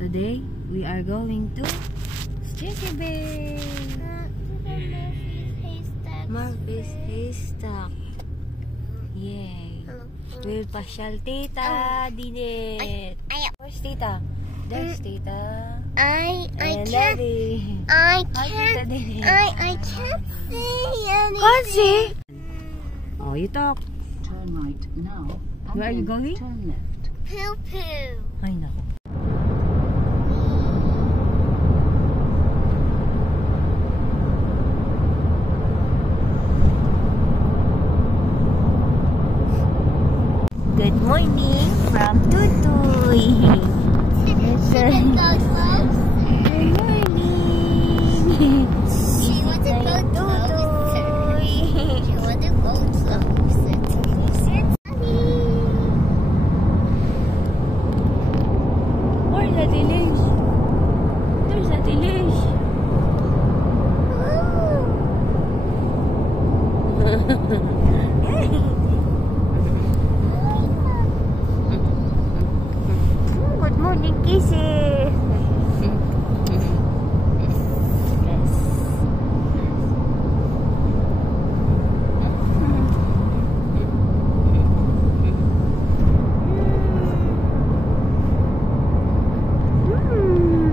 Today, we are going to Jessie Bay. Murphy's Haystack. Yay. We'll pasyal Tita Dinet. Where's Tita? There's Tita. I And can't. Daddy. I Hi, can't. Tita Dinet. I can't see anything. Can't see? Oh, you talk. Turn right now. Where are you going? Turn left. Poo poo. Ay, nako. Good morning from Tutoy. She can go closer. Good morning. She wants to go closer. She wants to go closer. Where's the Delish? There's a Delish. Good morning, Kissy.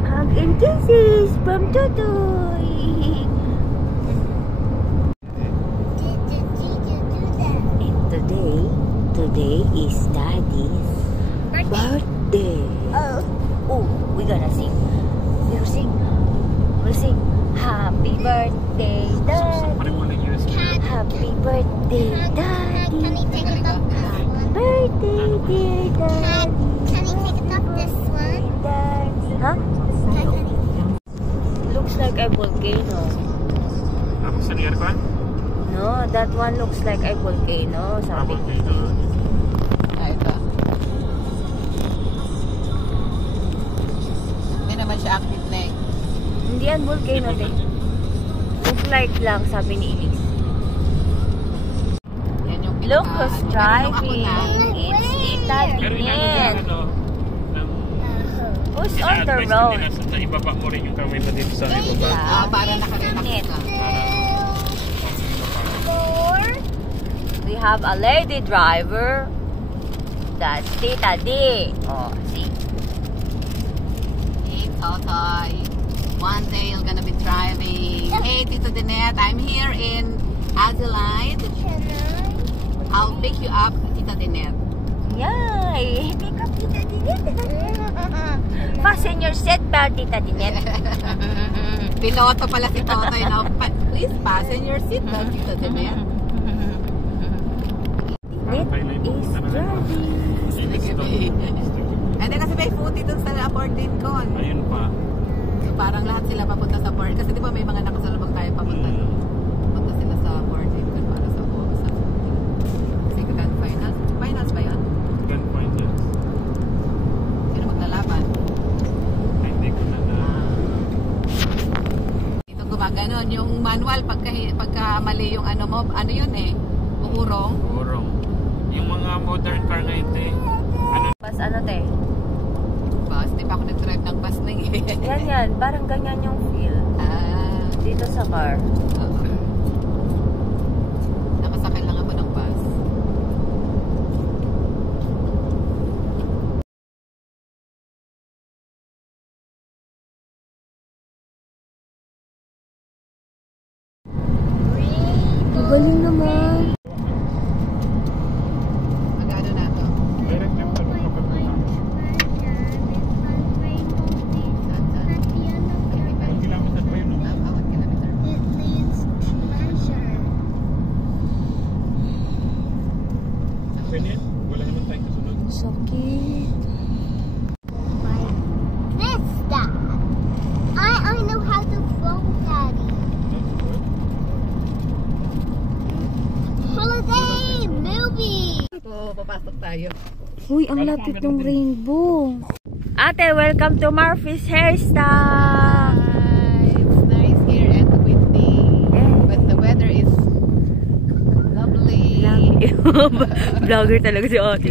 Hug and kisses from Tutoy. And today is Daddy's birthday. Oh, we gonna sing. We'll sing. Happy birthday, Daddy. Happy birthday, Daddy. Can he take it off this one? Birthday, dear Daddy. Can he take it off this one? Daddy. Huh? Looks like a volcano. Tapos sa near ko? No, that one looks like a volcano. Sabi ko. Ito. Hindi naman siya active na eh. Hindi yan volcano din. Look like lang, sabi ni Elise. Yan yung Look who's Ako driving. na. It's Tita Pero yun ang Dinet. ano, Who's on the ina-advise road? nila na ibaba mo rin yung kamay mo dito sa ibaba. Ah, para nakarelax Dinet. ka. We have a lady driver. That's Tita D. Oh, see? Hey, Totoy. One day you're gonna be driving. Hey, Tito Dinet, I'm here in Adelaide. I'll pick you up, Tita Dinet. Yay! Pick up Tita Dinet. Fasten your seatbelt, Tita Dinet. Piloto pala si Totoy. No? Please fasten your seatbelt, Tita Dinet. Dinet is driving. Hindi kasi may footy dun sa Port Lincoln. Ayun pa. So parang lahat sila papunta sa port. Kasi di ba may mga nakasalubong tayo papunta. Punta sila sa Port Lincoln para sa kasi grand finals. Finals ba yun? Gunpoint yan. Sino maglalaban? Ay, hindi ko na Ito gumaganon. Yung manual, pagka mali yung ano mo, ano yun eh? Uurong. Urong. Yung mga modern car ngayon eh. Ano? Bas ano, te? Bus. Di ba ako nag-drive ng bus na eh? Yan. Parang ganyan yung feel. Dito sa car. Oo. Nakasakay lang ako ng bus. Galing naman. Magano na to? Direct lang pa rin papunta. Ilang kilometer pa yun, no? Bawat kilometer. Pwede yan? Wala naman tayong kasunod. Sakit. This dad. I know how to flow, Daddy. That's good. Holiday movie. So, papasok tayo. Uy, ang lapit ng rainbow. Ate, welcome to Murphy's Hairstyle. It's nice here and windy. Yeah. But the weather is lovely. Vlogger talaga si ate.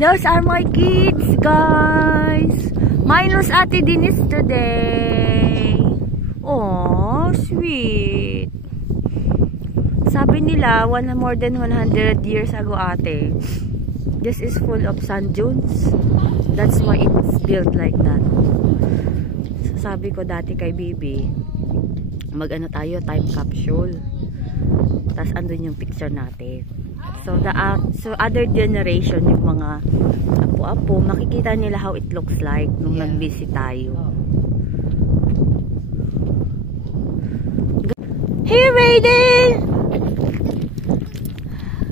Those are my kids, guys. Minus Ate Denise today. Oh, sweet. Sabi nila, more than 100 years ago, ate, this is full of sand dunes. That's why it's built like that. So, sabi ko dati kay Bibi, mag-ano tayo, time capsule. Tapos andun yung picture natin. So other generation, yung mga apo-apo, makikita nila how it looks like nung nag-visit tayo. Hey, Raiden!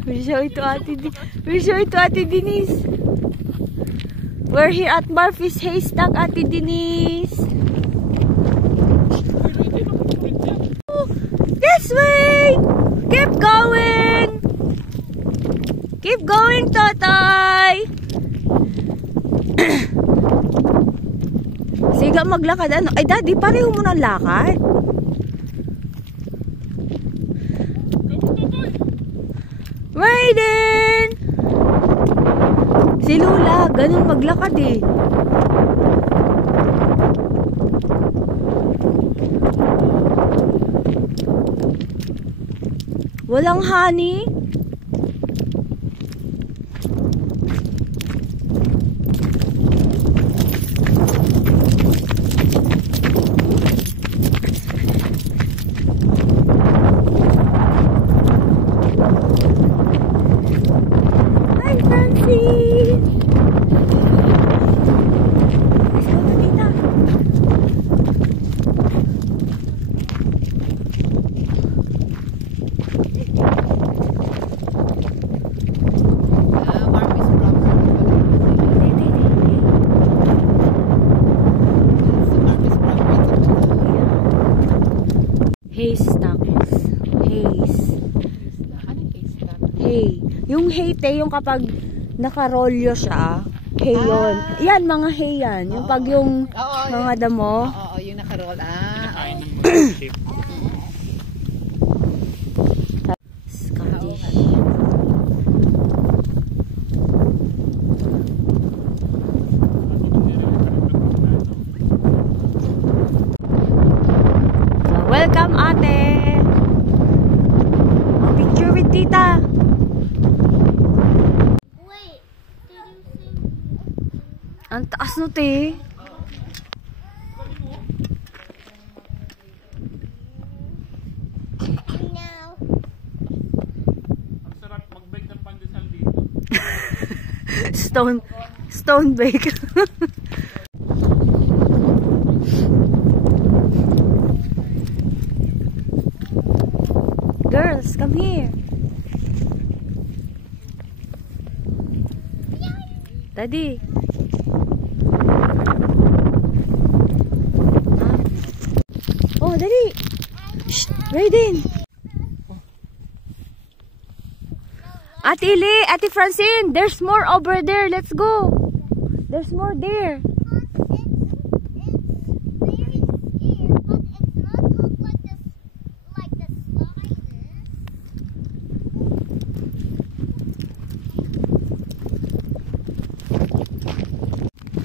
We'll show it to Ate Denise. We're here at Murphy's Haystack, Ate Denise. This way! Keep going! Keep going, Tatay! Sige, maglakad. Ano? Ay, Daddy, pareho mo ng lakad. Raiden! Si Lula, ganun maglakad eh. Walang honey? Hi, Francie! Let's go, Tita. Haystack. Hay. Yung hay, te, yung kapag nakarolyo siya, hay yun. Yan, mga hay yan. Yung pag yung mga damo. Oo, yung nakaroll. Kinakain ng mga ship. Scottish. Welcome, ate. Picture with tita. Wait, did you see? Ang taas no, te. No. Ang sarap mag-bake ng pandesal dito. Stone bake. Girls, come here. Daddy. Oh, Daddy. Shh, Raiden. Ate Lee, Ate Francine, there's more over there. Let's go. There's more there.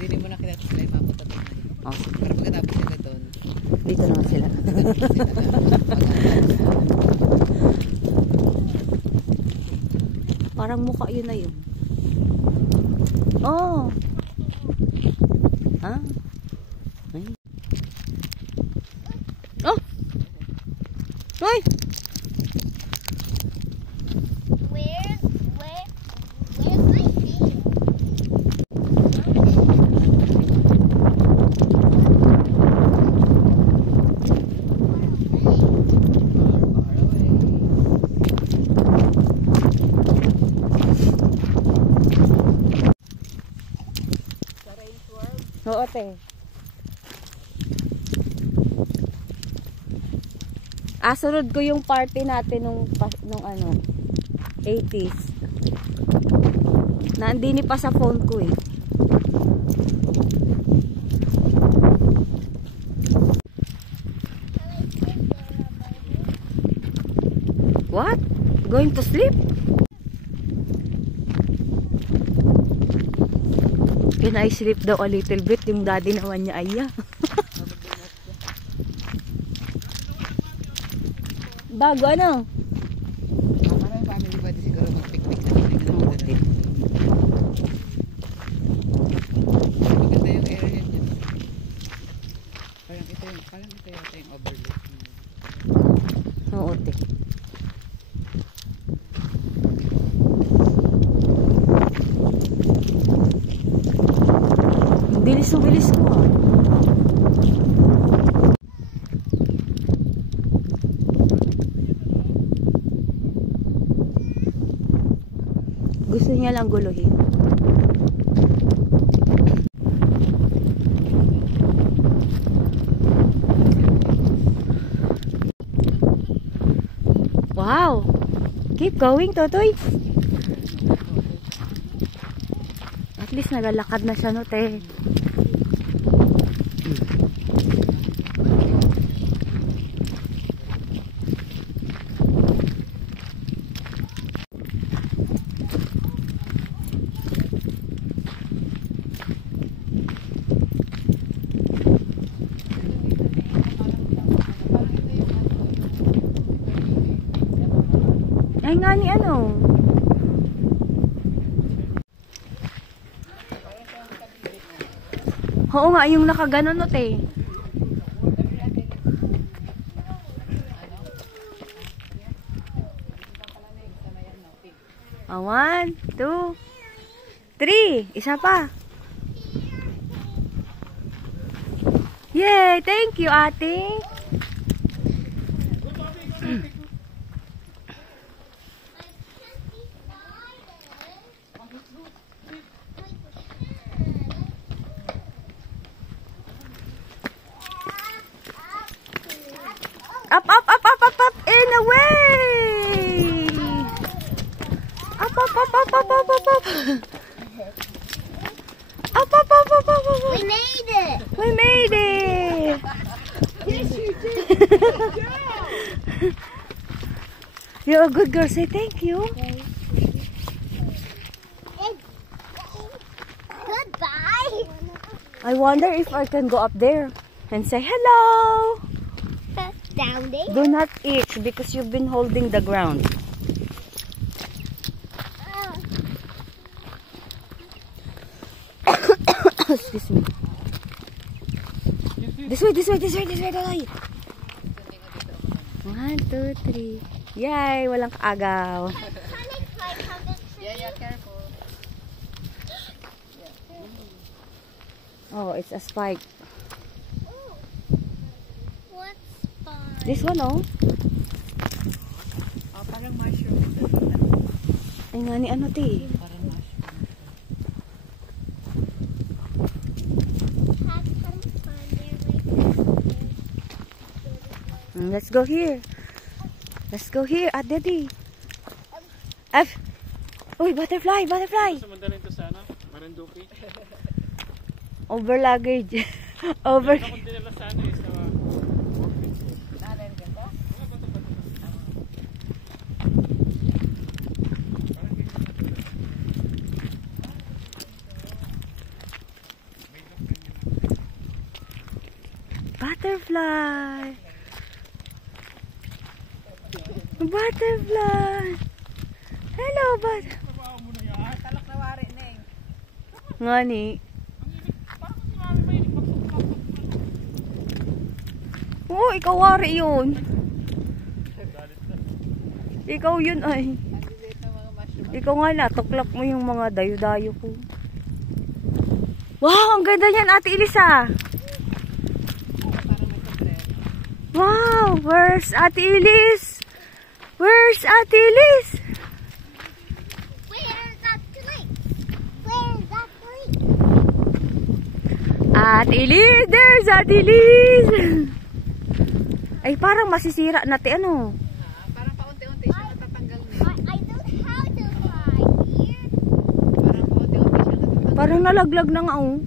Hindi mo nakita sila yung mapunta doon. Oh, Pero pagkatapos sila doon, dito naman sila. Parang mukha yun na yun. Oh. Ha? Ay. Oh. Ay. Where's my feet? Oo, te. Sunod ko yung party natin nung ano, 80s. Nandini pa sa phone ko eh. What? Going to sleep? Can I sleep daw a little bit? Yung daddy naman niya ay bago ano? Parang family ba siguro mag-picnic na kami. Maganda yung area dyan. Parang ito yata yung overlook. Oo, te. Bilis ko ah. Gusto niya lang guluhin. Wow! Keep going, Totoy. At least nalalakad na siya, no, te. Ay nga ni ano. Oo nga, yung nakaganon no, te. Ah, 1, 2, 3. Isa pa. Yay! Thank you, ate. Up, up, up, up, up, up, and away! Up, up, up, up, up, up, up, up. Up, up, up, up, up, up. We made it. We made it! Yes, you did. You're a good girl. Say thank you. Goodbye. I wonder if I can go up there and say hello. Down there. Do not itch because you've been holding the ground. Excuse me. This way, this way, this way, this way, this way. 1, 2, 3. Yay! Walang kaagaw. Yeah, careful. Oh, it's a spike. What's fun? This one, oh. Oh, parang mushroom. Ay nga ni ano, te. Parang mushroom. Have some fun there. Let's go here. Let's go here, at daddy. F. Uy, butterfly, butterfly. Sa Mandarin to sana, Marinduque. Over luggage. Over. Ako din nila sana eh, sa... Butterfly. Butterfly. Hello, butterfly. Talak na wari na eh. Nga ni. Oo, ikaw wari yun. Ikaw yun ay. Ikaw nga na, tuklap mo yung mga dayo-dayo ko. Wow, ang ganda niyan, Ate Elisa. Wow, where's Ate Elis? Where's Ate Elis? Where's that tree? Where's that tree? Ate Elis, there's Ate Elis. Ay, parang masisira natin ano. Parang paunti-unti siya natatanggal na. I don't have to fly here. Parang paunti-unti siya natatanggal. Parang nalaglag na nga oh.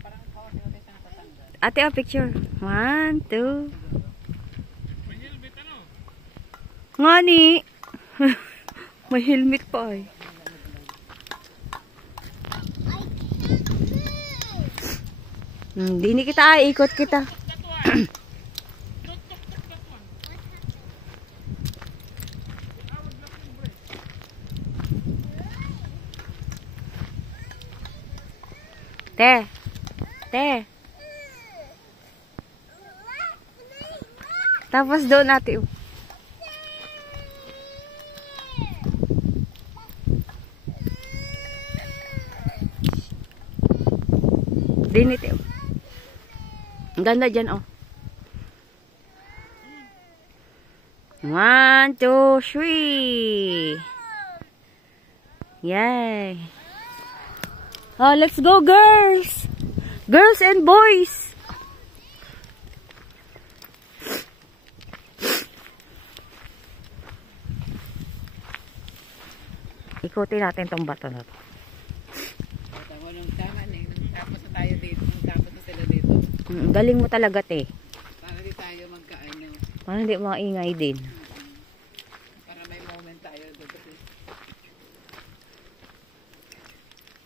Parang paunti-unti siya natatanggal. Ate, a picture. 1, 2. Nga ni. May helmet pa eh. I can't see. Dini kita ay, ikot kita. Te. Te. Tapos doon natin. Dinit. Ang ganda dyan, oh. 1, 2, 3. Yay. Oh, let's go, girls. Girls and boys. Ikutin natin tong bato na to. Tapos na tayo dito. Tapos na sila dito. Galing mo talaga, te. Para di tayo magkaano. Para hindi maingay din. Para may moment tayo dito.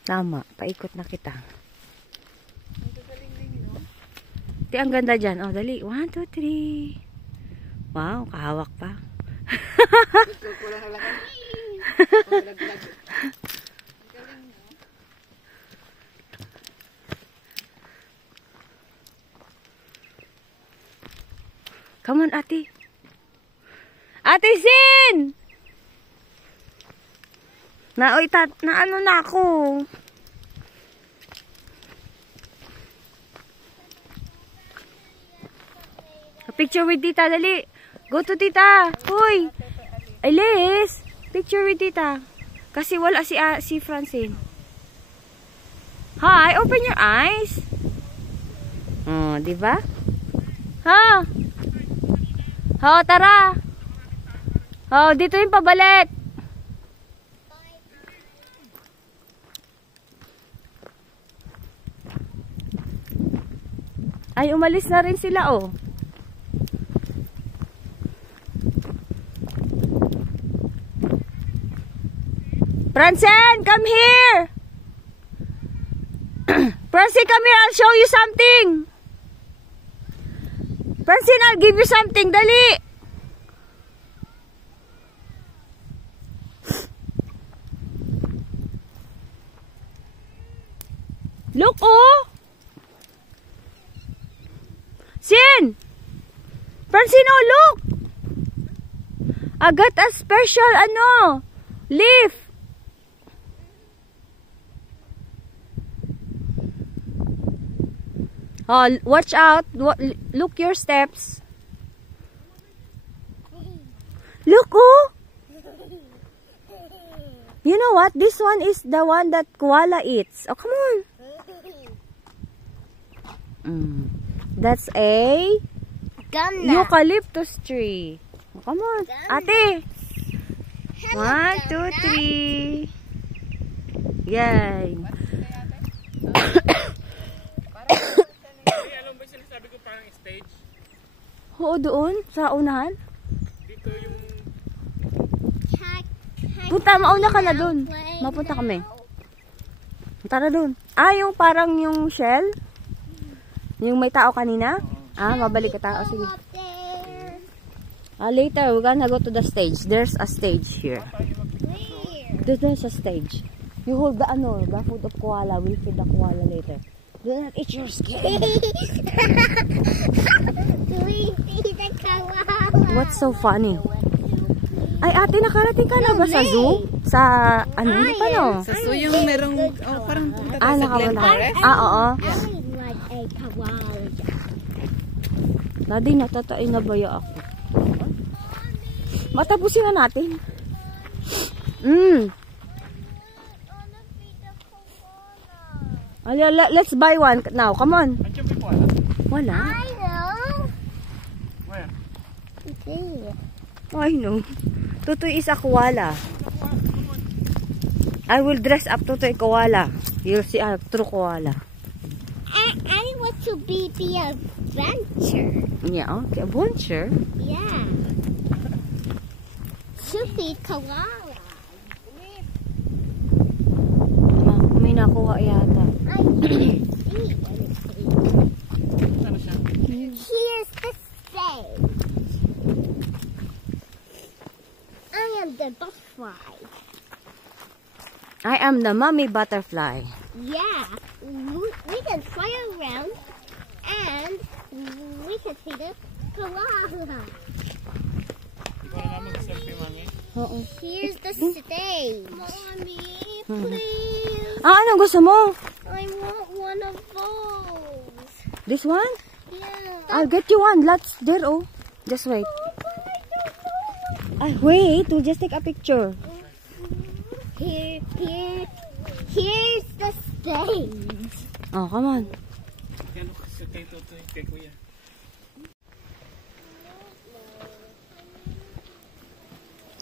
Tama. Paikot na kita. Te, ang ganda dyan. Oh, dali. 1, 2, 3. Wow, kahawak pa. Kulang na lang. Come on, ate. Ate Sin! Na ano na ako. Picture with tita, dali. Go to tita. Hoy. Alice. Picture with tita. Kasi wala si Francine. Hi, open your eyes. Oh, di ba? Ha? Oh, tara. Oh, dito yung pabalik. Ay, umalis na rin sila, oh. Francine, come here. Francine, come here. I'll show you something. Francine, I'll give you something. Dali. Look, oh. Sin. Francine, oh, look. I got a special, leaf. Oh, watch out. Look your steps. Look, oh. You know what? This one is the one that koala eats. Oh, come on. That's a eucalyptus tree. Oh, come on. Ate. 1, 2, 3. Yay. Stage. Oo, doon sa unahan. Dito yung Punta, mauna ka na doon. Mapunta kami. Tara doon. Ah, yung parang yung shell? Yung may tao kanina? Ah, mabalik ka tao. Sige. Later, we're gonna go to the stage. There's a stage here. There's a stage. You hold the the food of koala. We'll feed the koala later. Do not eat your skin. What's so funny? Ay, ate, nakarating ka na ba sa zoo? Sa, hindi pa, no? Sa zoo yung merong, parang punta tayo sa Glen nakawala. Forest. Oo. Daddy, natatain na baya ako. Matapusin na natin. Let's buy one now. Come on. Wala. I know. Where? Oh, I know. Tutoy is a koala. I will dress up Tutoy koala. You'll see a true koala. I want to be the adventure. Yeah, okay. Adventure? Yeah. To be koala. May nakuha yata. I see what it is. am the mommy butterfly. Yeah, we can fly around and we can see the koala. Ikaw na nga mag-selfie, mami. Oo. Here's the stage. Mommy, please. Ah, anong gusto mo? I want one of those. This one? Yeah. I'll get you one. Let's there. Oh, just wait. Oh, but I don't know. Ah, wait. We'll just take a picture. Here's the stage. Oh, come on. Yan, kay Tutoy, kay Kuya.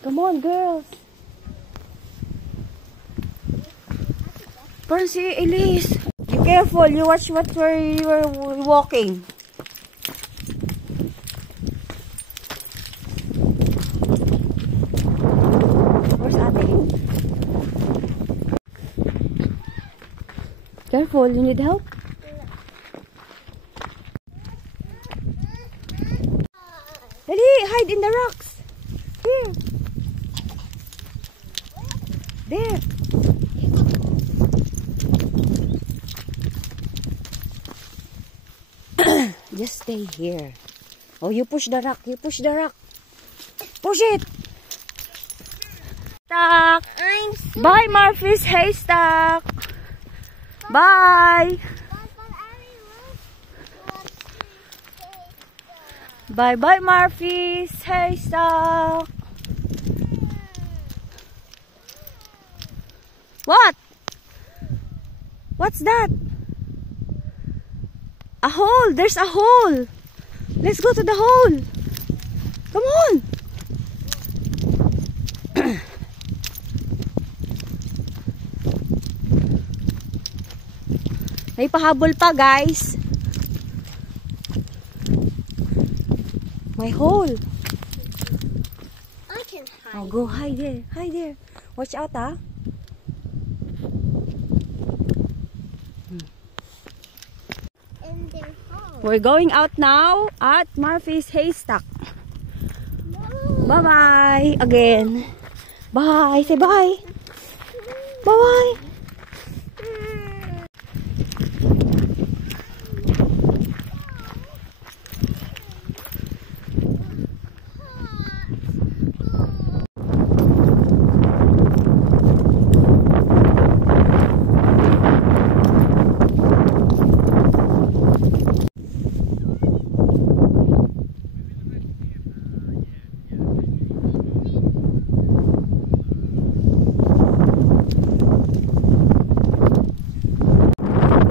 Come on, girls. Parang si Elise. Be careful. You watch where you are walking. Where's Ate? Careful. You need help? Dali, hide in the rocks. Here. There. Just stay here. Oh, you push the rock. You push the rock. Push it. Haystack. Bye, Murphy's haystack. Bye. Bye, bye, Murphy's haystack. What? What's that? A hole. There's a hole. Let's go to the hole. Come on. May pahabol pa, guys. May hole. I can hide. Oh, go hide there. Hide there. Watch out, ah. In their hole. We're going out now at Murphy's haystack. No. Bye-bye again. Bye. Say bye. Bye-bye.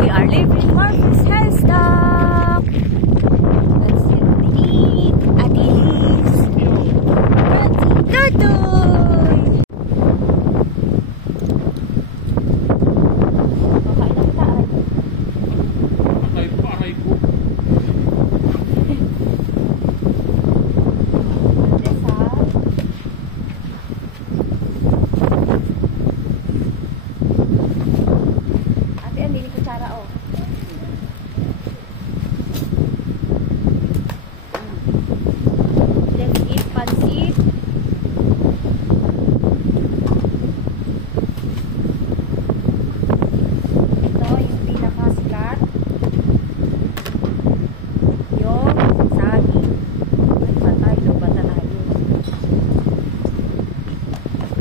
We are leaving Murphy's haystack. Let's eat at Elise. Tutoy! Kakain na kita, ay. Aray po, aray po. Ate, ang dini kutsara, oh. Let's eat pancit. Ito yung pinakasikat. Yung saging. Ay, patay. Lupa na tayo.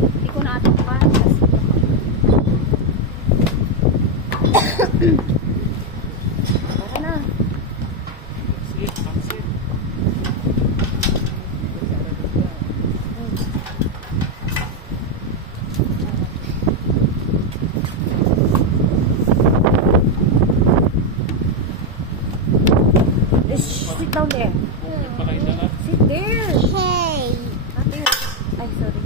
Hindi ko natakpan kasi tara na. Sit, sit. Let's sit down there. Bukit pala yung dalat. Sit there. Hey. Ate, ay, sorry.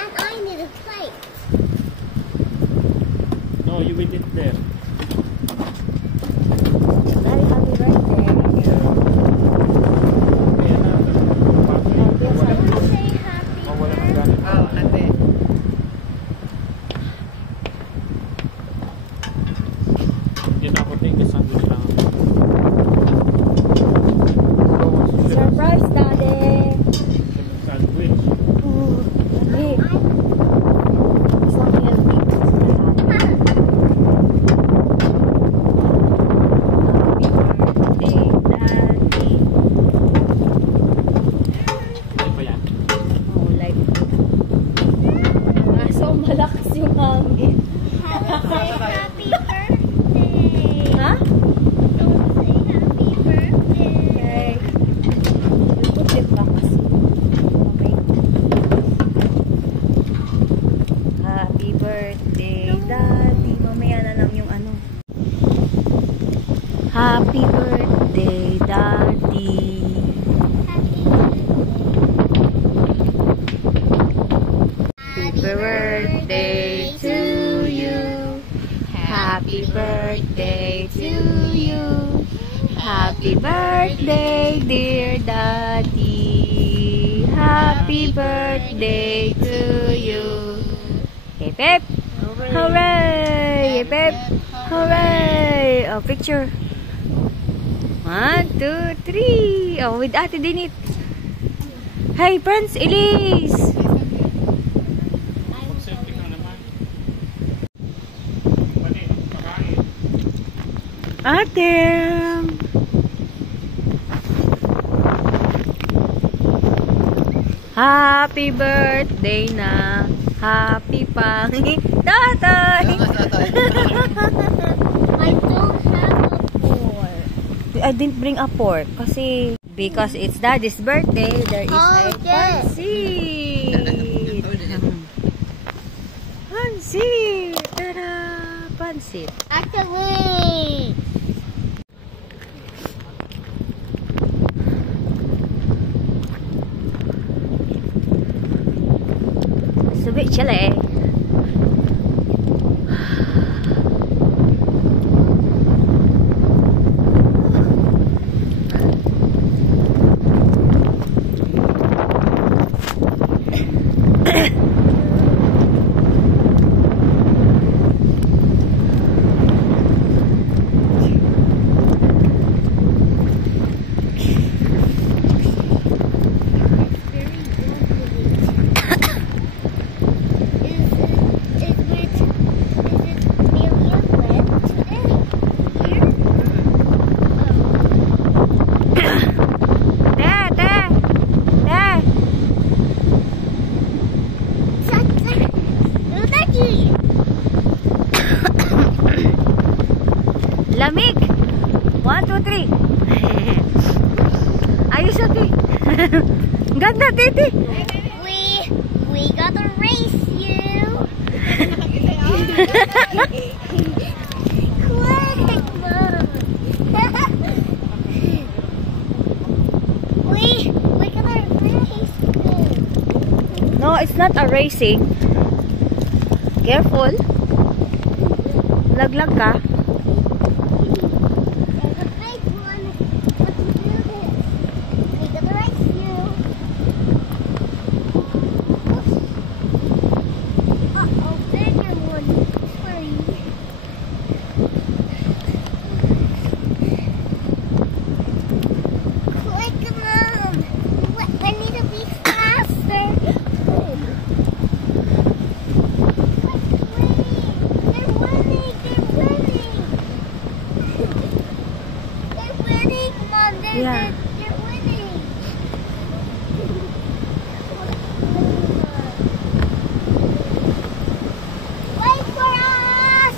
And I need a plate. No, you will eat there. Daddy, I'll be right there. Kaya na. I want to say happy Happy birthday, dear Daddy. Happy birthday to you. Hip hip. Hooray! Hip hip. Hooray! Oh, picture. 1, 2, 3. Oh, with Ate Dinit. Hey, Prince Elise. Mag-selfie ka naman. Mali, pakain. Ate. Happy birthday na. Happy pangi. Tatay. I don't have a fork. I didn't bring a fork kasi because it's Daddy's birthday, there is a Okay. pansit. Pansit. Tada! Pansit. Actually. It's a bit chilly. Lamig. 1, 2, 3. Ayos ate. Ganda titi. We gotta race you. Quick, Mom. we gotta race you. No, it's not a racing. Careful. Laglag ka. There's a big one. Let's do this. We gotta race you. Uh-oh, bigger one. Sorry. Quick, Mom. I need to be faster. They're winning. They're winning, Mom. Yeah. They're winning. Wait for us.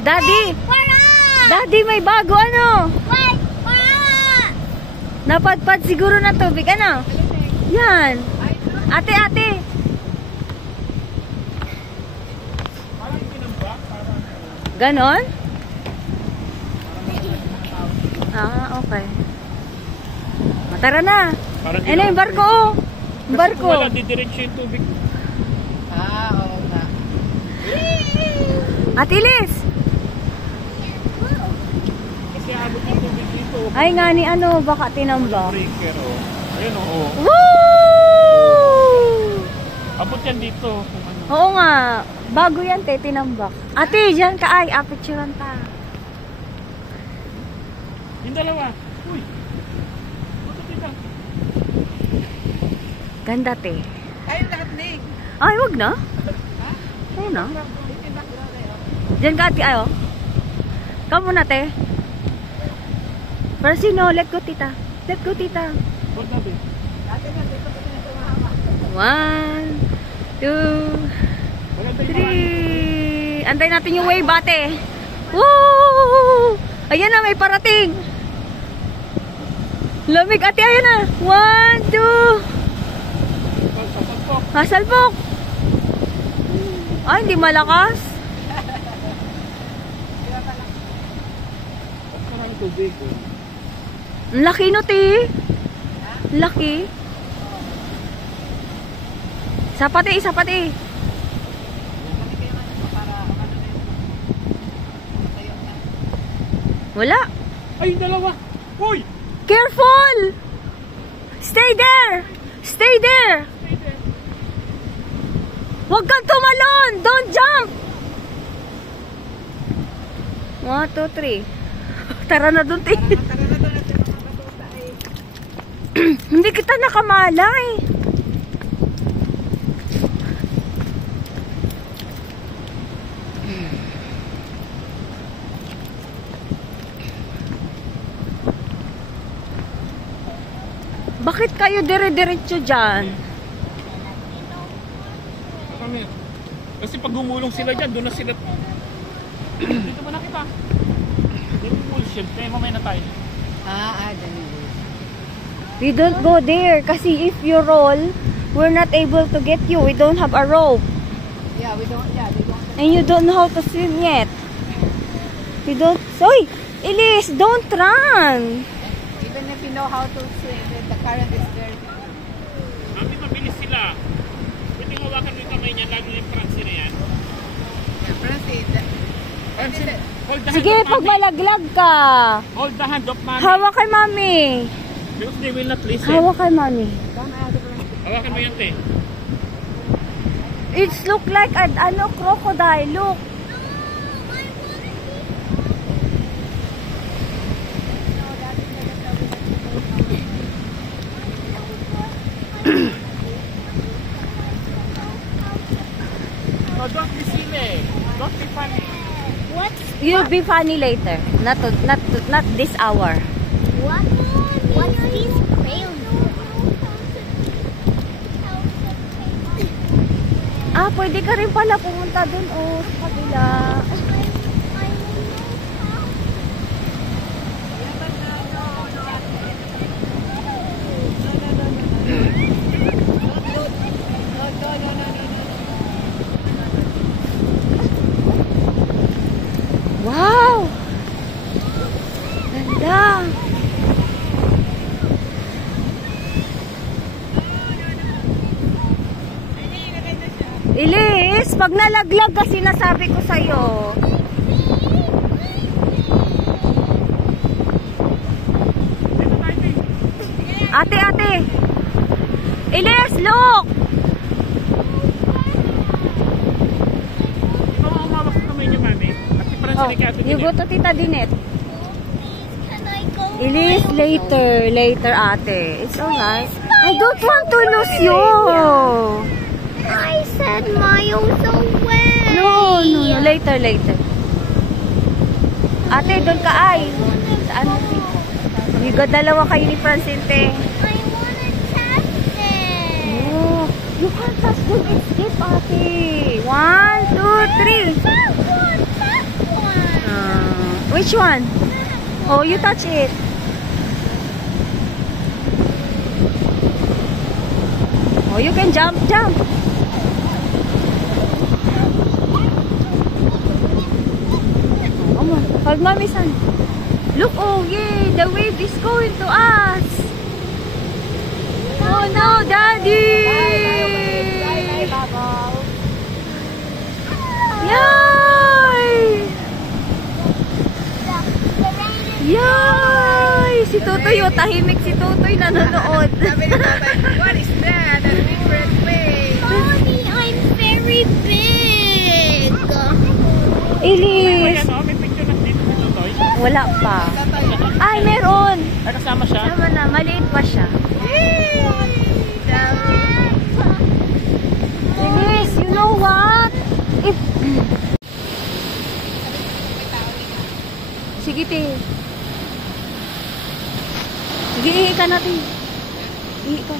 Daddy. For us. Daddy, may bago ano. Wait for us. Napadpad siguro na tubig. Ano? Yan. Ate, ate. Ganon? Ah, okay. Tara na. Parang Ano yung barko? Oh. Yung barko. Wala, didiretso yung tubig. Oo nga. Ate Liz. Kasi abot yung tubig dito. Ay nga ni ano, baka tinambak. Breaker, oh. Ayun, oo. Woo! Abot yan dito. Kung ano. Oo nga. Bago yan, te, tinambak. Ate, dyan ka ay. Apicturean ta. Yung dalawa. Uy. Buto dito. Ganda, te. Ayun lahat na eh. Ay, wag na. Ayun na. Dyan ka, ate, ayo. Kamu na, te. Pero sino? Let go, tita. Let go, tita. Huwag natin. 1, 2, 3. Antay natin yung wave, ate. Woo! Ayan na, may parating. Lamig, ate. Ayan na. 1, 2. Salpok. Ay, hindi malakas. Parang tubig. Ang laki no, te. Laki. Isa pati. Wala. Ay, dalawa. Uy! Careful! Stay there! Stay there! Huwag kang tumalon! Don't jump! 1, 2, 3. Tara na dun, te. Hindi kita nakamalay. Bakit kayo dire-diretso dyan? Kami. Kasi pag gumulong sila dyan, doon na sila. Dito ba na kita? Dito bullshit. Kaya mamaya na tayo. Dyan. We don't go there kasi if you roll, we're not able to get you. We don't have a rope. Yeah, we don't, they don't. And you don't know how to swim yet. You don't... Oy! Elise, don't run! Even if you know how to swim, the current is very... Mami, mabilis sila. Pwede hawakan mo yung kamay niya, lalo yung Francie na yan. Yeah, Francie, Francie, hold the hand Sige, of pag Mami. malaglag ka. Hold the hand of Mami. Hawak kay Mami. Because they will not listen. Hawak kay Mami. Hawakan mo yan, te. It's look like an crocodile. Look. No, don't be silly. Don't be funny. You'll be funny later. Not this hour. What's these crayons? Pwede ka rin pala pumunta dun sa kabila. Wow! Ganda! Elise, pag nalaglag kasi sinasabi ko sa'yo. Ate! Elise, look! Ikaw ang umawak sa kamay niya, Mami. At si Francie ni Kato You go to Tita Dinet. Can I go? Elise, later ate. It's alright. I don't want to lose you. I said miles away. No. Later. Ate, doon ka ay. Saan? Dalawa kayo ni Francinte. I want to test it. No. You can't touch them. It's deep, ate. 1, 2, 3. That one. Which one? Oh, you touch it. Oh, you can jump. Come on, hold Mommy, son. Look, oh yay, the wave is going to us. Oh no, Daddy! Yay! Yay! Si Tutoy, tahimik si Tutoy nanonood. Sabi ni Papa, what is that? A different way. Mommy, I'm very big. Elise, May picture na dito sa Tutoy. wala pa. Ay, meron. Ay, kasama siya. Tama na, maliit pa siya. Elise, you know what? Sige, te. Sige, ihi ka natin. Ihi ka.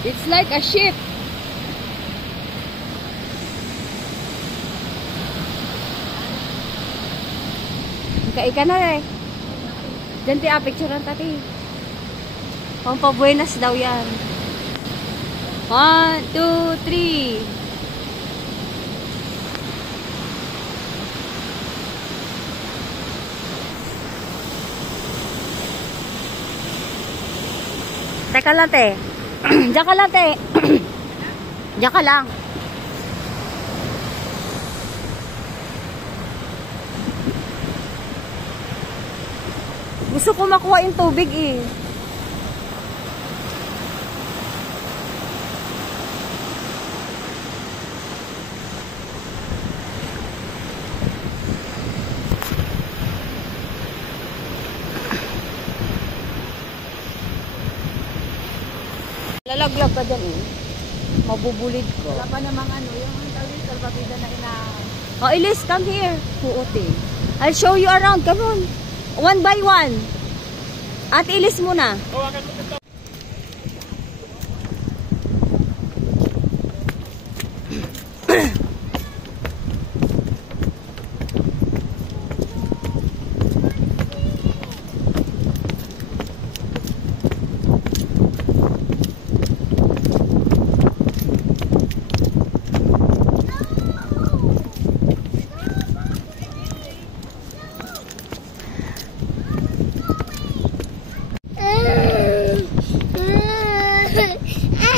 It's like a ship. Ika na eh. Diyan ti picturean tati. Pampabuenas daw yan. 1, 2, 3. Teka lang, te. Diyan ka lang, te. Diyan ka lang. Gusto ko makuha yung tubig eh. Lalaglag ka dyan eh. Mabubulid ko. Wala pa namang ano, yung tawid salbabida na ina. Oh, Elise, come here. Puote. I'll show you around. Come on. One by one. At Elise muna. Hawakan mo ito.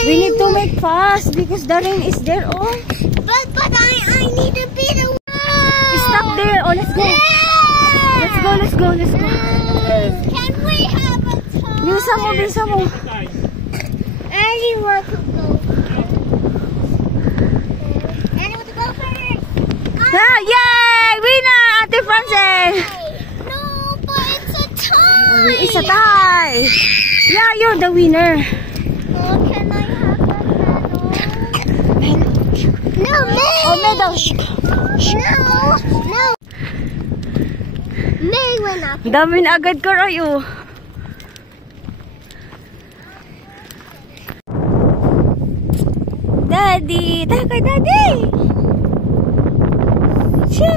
We need to make fast because the rain is there. Oh, But I need a bit of stop there. Oh, let's go. Let's go, let's go, let's go. Can we have a time? Bisa mo, bisa mo. Anyone could go first. Anyone to go first? Ah, yay! Winner, Ate Frances. No, but it's a tie. It's a tie. Yeah, you're the winner. Oh, can I have a medal? No, May. Oh, medal. No. May went up. Dami na agad ko, Roy. Oh. Daddy! Taka, Daddy! Siya!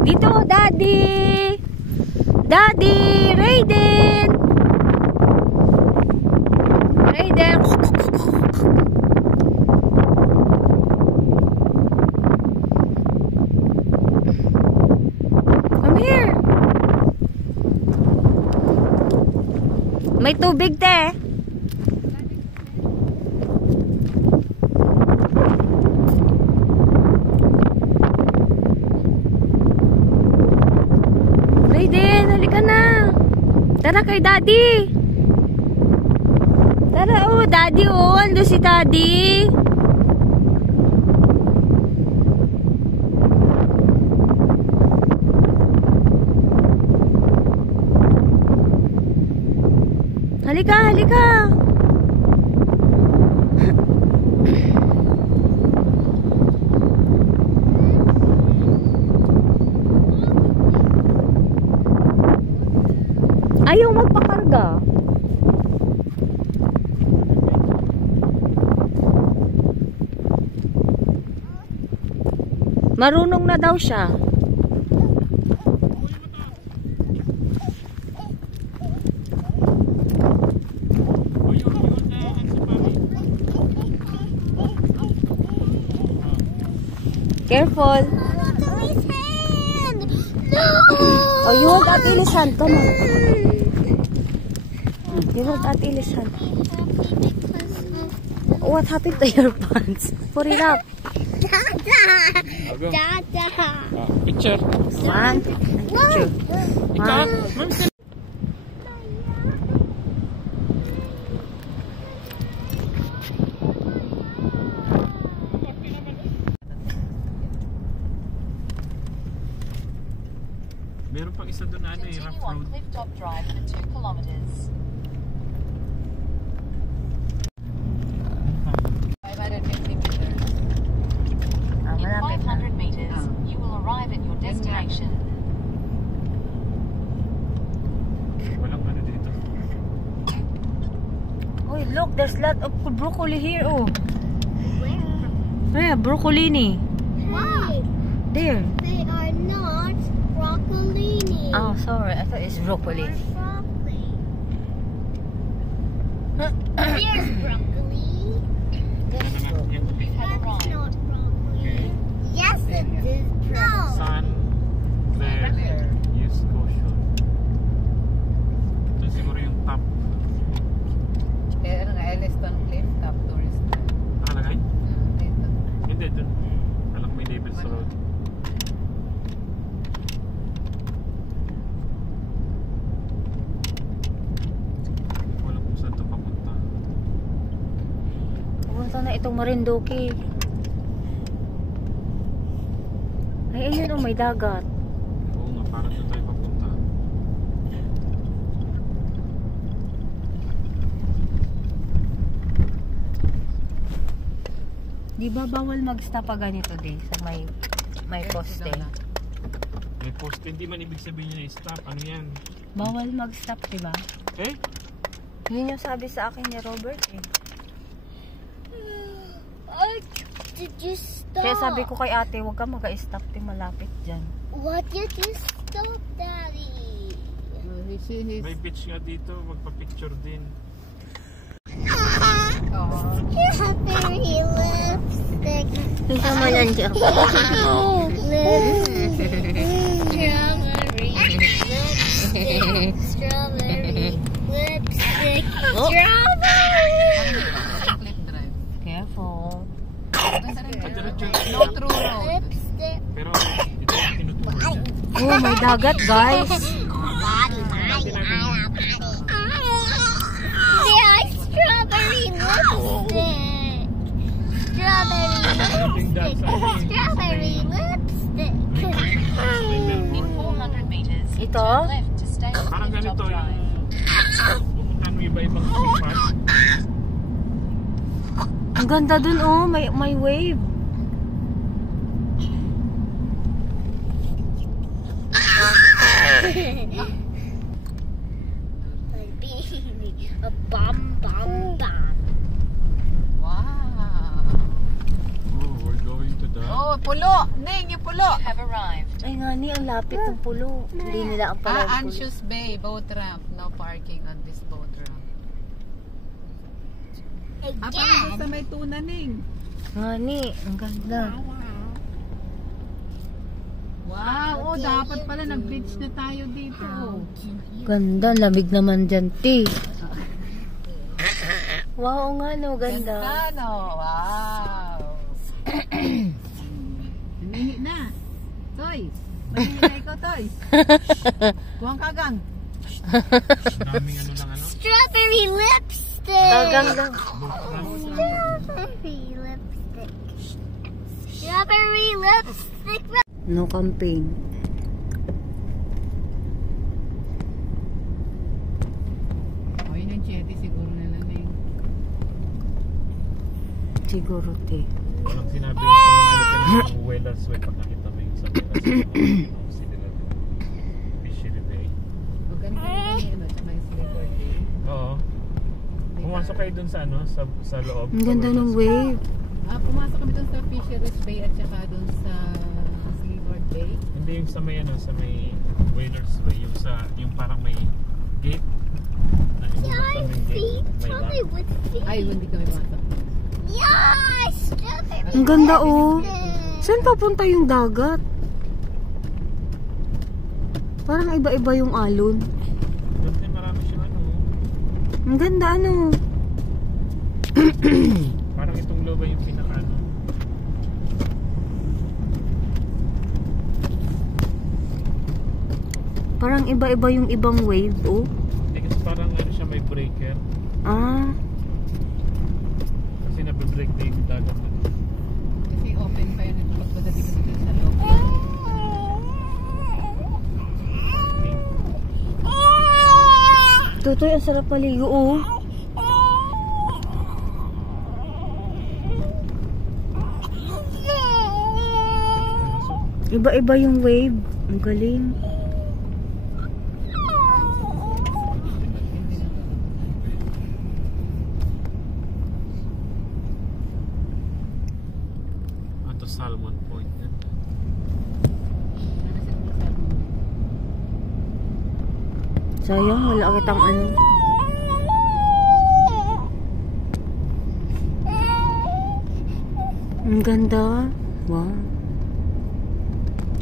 Dito, Daddy! Daddy! Raiden! Raiden! Come here! May tubig, te! Raiden, halika na! Tara kay Daddy! Tara, oh, Daddy, oh, ando si Daddy! Halika, halika! Ayaw magpakarga. Marunong na daw siya. Careful. No. Oh, you want Ate Elise hand? Come on. You want Ate Elise hand? What happened to your pants? Put it up. Dada. Picture. One. Two. Ikaw. One. Meron pang isa doon na ano eh, rough Continue on road. Clifftop Drive for 2 kilometers. 550 meters. In 500 meters, you will arrive at your destination. Walang ano dito. Oh, look, there's a lot of broccoli here. Oh, Where? yeah, broccolini. Why? There. They are not broccolini. Oh, sorry. I thought it's broccoli. They're broccoli. Here's broccoli. That's not broccoli. Yes, it is. No. San Clair Youth Caution. Ito siguro yung top. Eh, ano nga, Elliston Cliff, top tourist. Nakalagay? Dito. Hindi, dun. Alam ko may label sa road. Wala kung saan ito papunta. Pupunta na itong Marinduque. Ay, ayun oh, may dagat. Oo nga, parang doon tayo papunta. Di ba bawal mag-stop pa ganito di sa may poste? May post, hindi man ibig sabihin niya stop. Ano yan? Bawal mag-stop, di ba? Eh? Yun yung sabi sa akin ni Robert eh. Did you stop? Kaya sabi ko kay ate, huwag ka mag-stop, di malapit dyan. What did you stop, Daddy? May beach nga dito, magpa-picture din. Strawberry lipstick. Yung tama yan dyan. Strawberry lipstick. Oh. Strawberry Cliff Drive. Careful. No through road. lipstick. Pero ito yung tinuturo niya. Oh, may dagat guys. Yeah, strawberry lipstick. Strawberry lipstick. Strawberry lipstick. In 400 meters, Ito? turn left to stay on Parang Hilltop ganito Drive. yung ano iba-ibang spot. Ang ganda dun oh, may wave. A bomb, bomb, bomb. Wow. Oh, we're going to the... Oh, pulo! Ning, yung pulo! You have arrived. Ay nga ni, ang lapit ng pulo. Hindi nila ang pala ng pulo. Anxious Bay, boat ramp. No parking on this boat ramp. Again. Sa may tuna, Ning. Nga ni, ang ganda. Wow, oh, dapat pala nag-beach na tayo dito. Ganda, lamig naman dyan, ti. Wow, nga no, ganda. Ganda, wow. Hinihi na. Toys. Hinihi na ikaw, Toys. Buwang kagang. Daming ano lang ano. Strawberry lipstick. Tagang lang. Strawberry lipstick. Strawberry lipstick. No campaign. Oh, yun ang jetty siguro na lang, Ning. Siguro, ti. Walang sinabi yung sa mga ano ng Uwelas Way pag nakita mo yung sa Uwelas sila Fishery Bay. O ganito yung ano, sa may Slipper Day. Oo. Pumasok kayo dun sa ano, sa loob. Ang ganda ng wave. Pumasok kami dun sa Fisheries Bay at saka dun sa Slipper Bay. Hindi yung sa may ano, sa may Whalers Way, yung parang may gate. Na Yeah, yung see? may Tell me lock. what's the Ay, hindi kami pumasok. Yeah, strawberry Ang ganda oh. lipstick. Saan papunta yung dagat? Parang iba-iba yung alon. Doon din marami siyang ano. Ang ganda ano. Parang itong loba yung pinaka ano. Parang iba-iba yung ibang wave oh. Hindi kasi parang ano siya may breaker. Ah. Kasi nabe-break na yung dagat na. Kasi open pa yun ito pagpadating kami dun sa loob. Tutoy, ang sarap maligo oh. Iba-iba yung wave. Ang galing. Sayang, wala kitang ano. Ang ganda. Wow.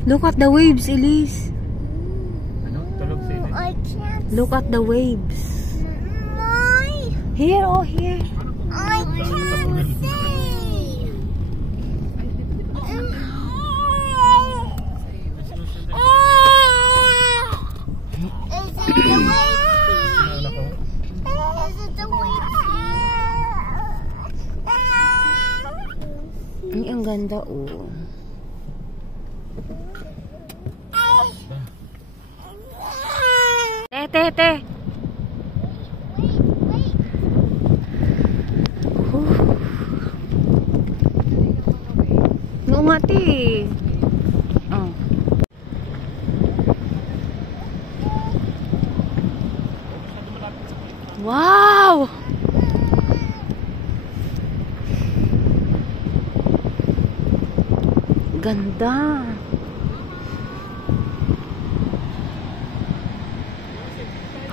Look at the waves, Elise. Ano? Tulog si Elise. I can't Look at the waves. see. Here, oh here. I can't see. Is it the waves? Is it the waves? Ay, ang ganda, oh. Te. Oo nga, te. Oh. Wow! Ganda.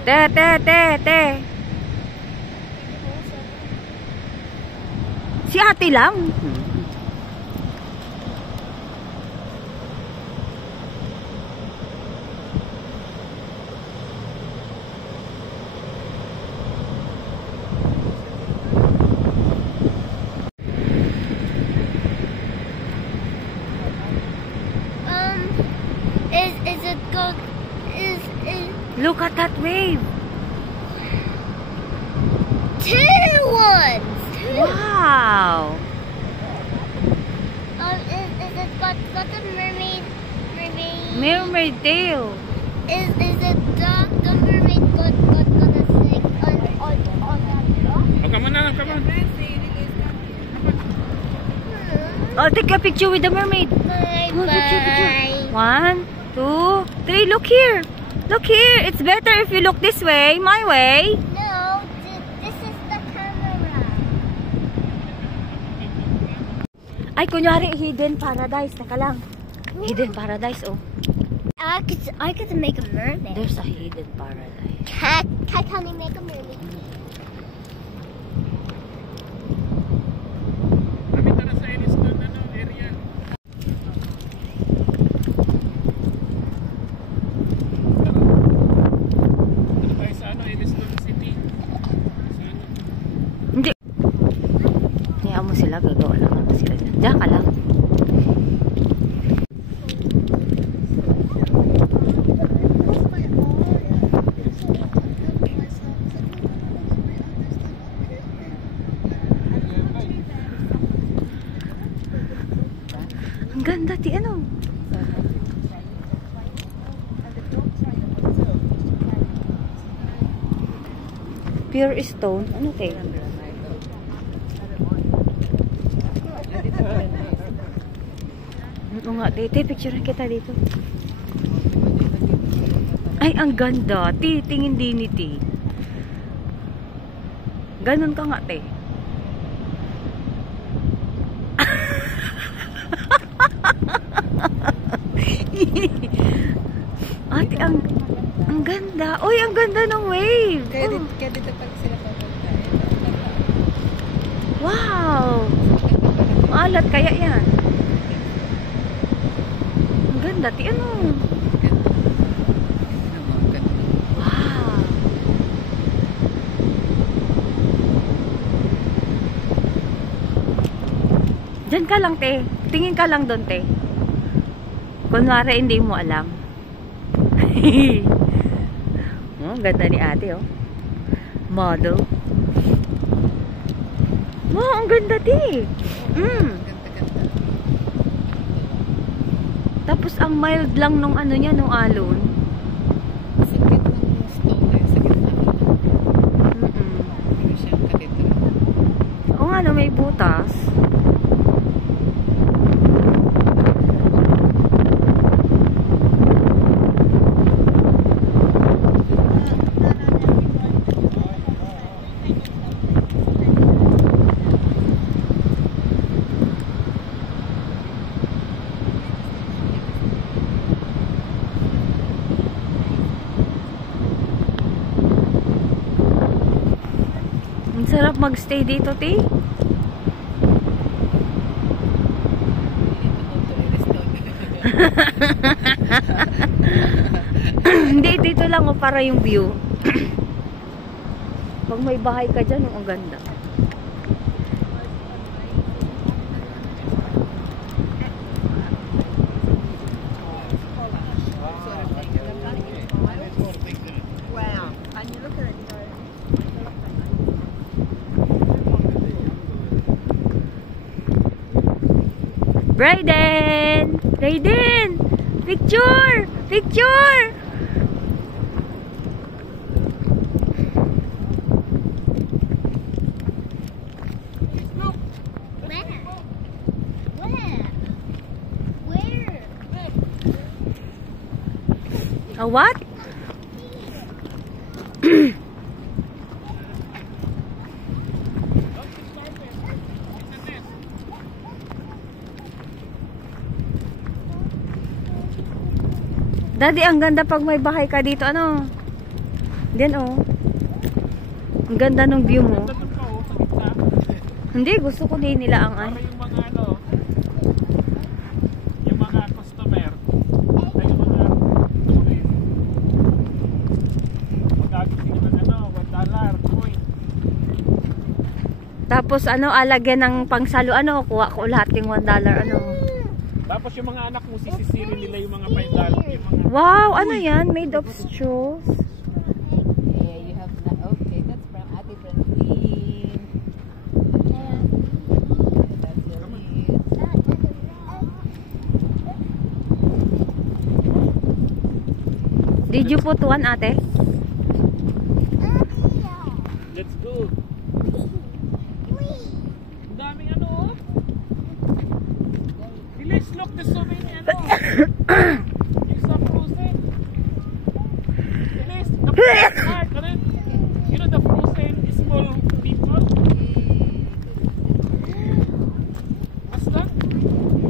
Te. Si ate lang. Is it good? Is Look at that wave. two ones? Wow. Is it got the mermaid? Mermaid tail. Is it the mermaid got a thing on that rock? Oh, come on. Oh, take a picture with the mermaid. Bye Come on, picture. bye. 1, 2, 3. Look here. Look here. It's better if you look this way, my way. No, this is the camera. Ay, kunyari, hidden paradise. Teka lang. Hidden paradise, oh. I could make a mermaid. There's a hidden paradise. Can we make a mermaid? Kami tara sa Ellis doon, area. Ano tayo sa Ellis doon City? Sa ano? Hindi. Kaya mo sila, gagawa lang naman sila. Diyan ka lang. Ang ganda, ti ano? Pure stone. Ano te? Oo nga, te. Picture kita dito. Ay, ang ganda. Ti, tingin din ni ti. Ganon ka nga, te. Ate, ang ganda. Uy, ang ganda ng wave. Kaya Oh. dito pag sila papunta. Wow. Maalat kaya yan. Ang ganda. Ti, ano? Wow. Diyan ka lang, te. Tingin ka lang doon, te. Kunwari, hindi mo alam. Oh, ganda ni ate, oh. Model. Wow, ang ganda, te. Tapos, ang mild lang nung ano niya, nung alon. Sakit ng stone na sa gitna. Mm-mm. Hindi siya katitira. Oo nga, no, may butas. Sarap magstay dito, Ti. Hindi, dito lang para yung view. Pag may bahay ka dyan, ang ganda. Brayden! Brayden! Picture! Picture! Where? A what? Daddy, ang ganda pag may bahay ka dito. Ano? Diyan, oh. Ang ganda ng view mo. Doon pa, oh, sa gitna. Hindi, gusto ko din nila ang Para yung mga ano, yung mga customer, ay yung mga tourist, mag-agit sila ng ano, $1 coin. Tapos ano, alagyan ng pangsalo. Ano, kuha ko lahat yung $1. Ano. Tapos yung mga anak mo, sisisirin nila yung mga $5. Yung mga, Wow, ano yan? Made of straws. Yeah, you have not. Okay, that's from Ate Francine. That's your lead. Did you put one, ate? let's go. Ang daming ano, oh. Let's look, there's so many ano. Yung sa frozen. Bilis, the frozen part, ano? You know the frozen small people? Basta?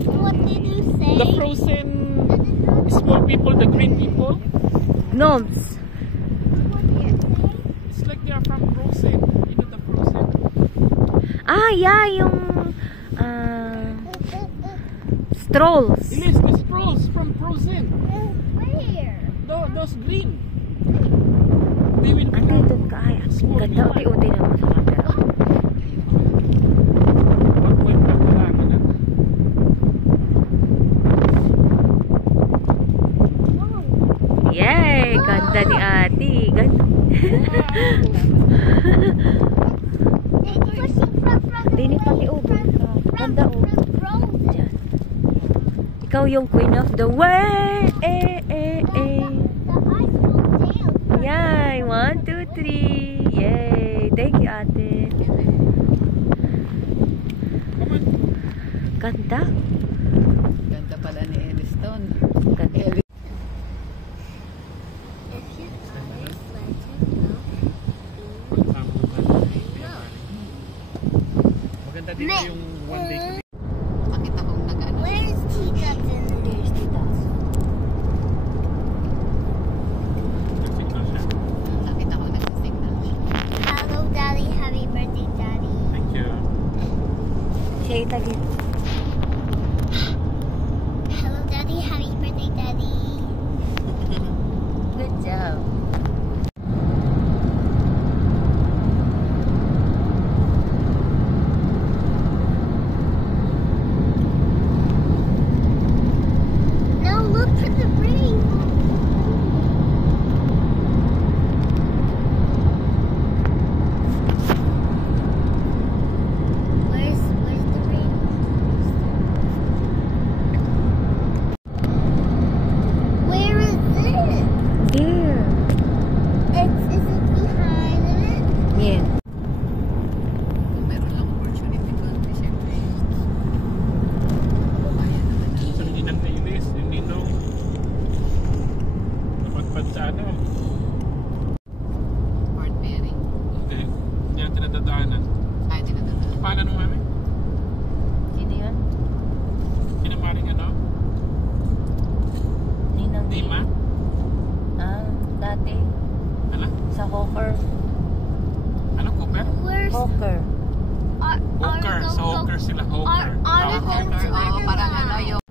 What did you say? The frozen small people, the green people. Gnomes. It's like they are from Frozen. You know the Frozen? Ah, yeah, yung strolls. It is the strolls from Frozen. Where? Those green. They will Ano ito ka? Ay, ang ganda. Uti-uti naman sa camera. Pag-wet na kailangan na. Yay! Ganda ni ate. Ganda. Dini pati ubo. Ganda o. Diyan. Ikaw yung queen of the world. Yay! 1, 2, 3. Yay! Thank you, ate. Ganda. Ganda pala ni Elliston. Ganda. Maganda dito yung one day. Nakita kong nag-ano. Where's Tita Dinner? There's Titas. Nagsignal siya. Nakita ko nag-signal siya. Hello, Daddy. Happy birthday, Daddy. Thank you. Siya itagin. Hello, Daddy. Happy birthday, Daddy. Good job. Now look for the ring. Where's the ring? Where is it? There. Is it behind it? Yeah. Kung meron lang opportunity ko, siyempre. Kaya naman. Isang inang na Ilis, yung ninong. Napagpad sa ano. Fort Mary. Hindi. Hindi natin nadadaanan. Ay, di na dala. Paano nung mami? Sino yun? Kinamaring ano? Ninang Dima? Ah, dati. Ano? Sa Hawker. Ano? Cooper? Where's Hawker. Hawker. Sa hawker sila. Hawker. Are Hawker. Oh, parang ano yung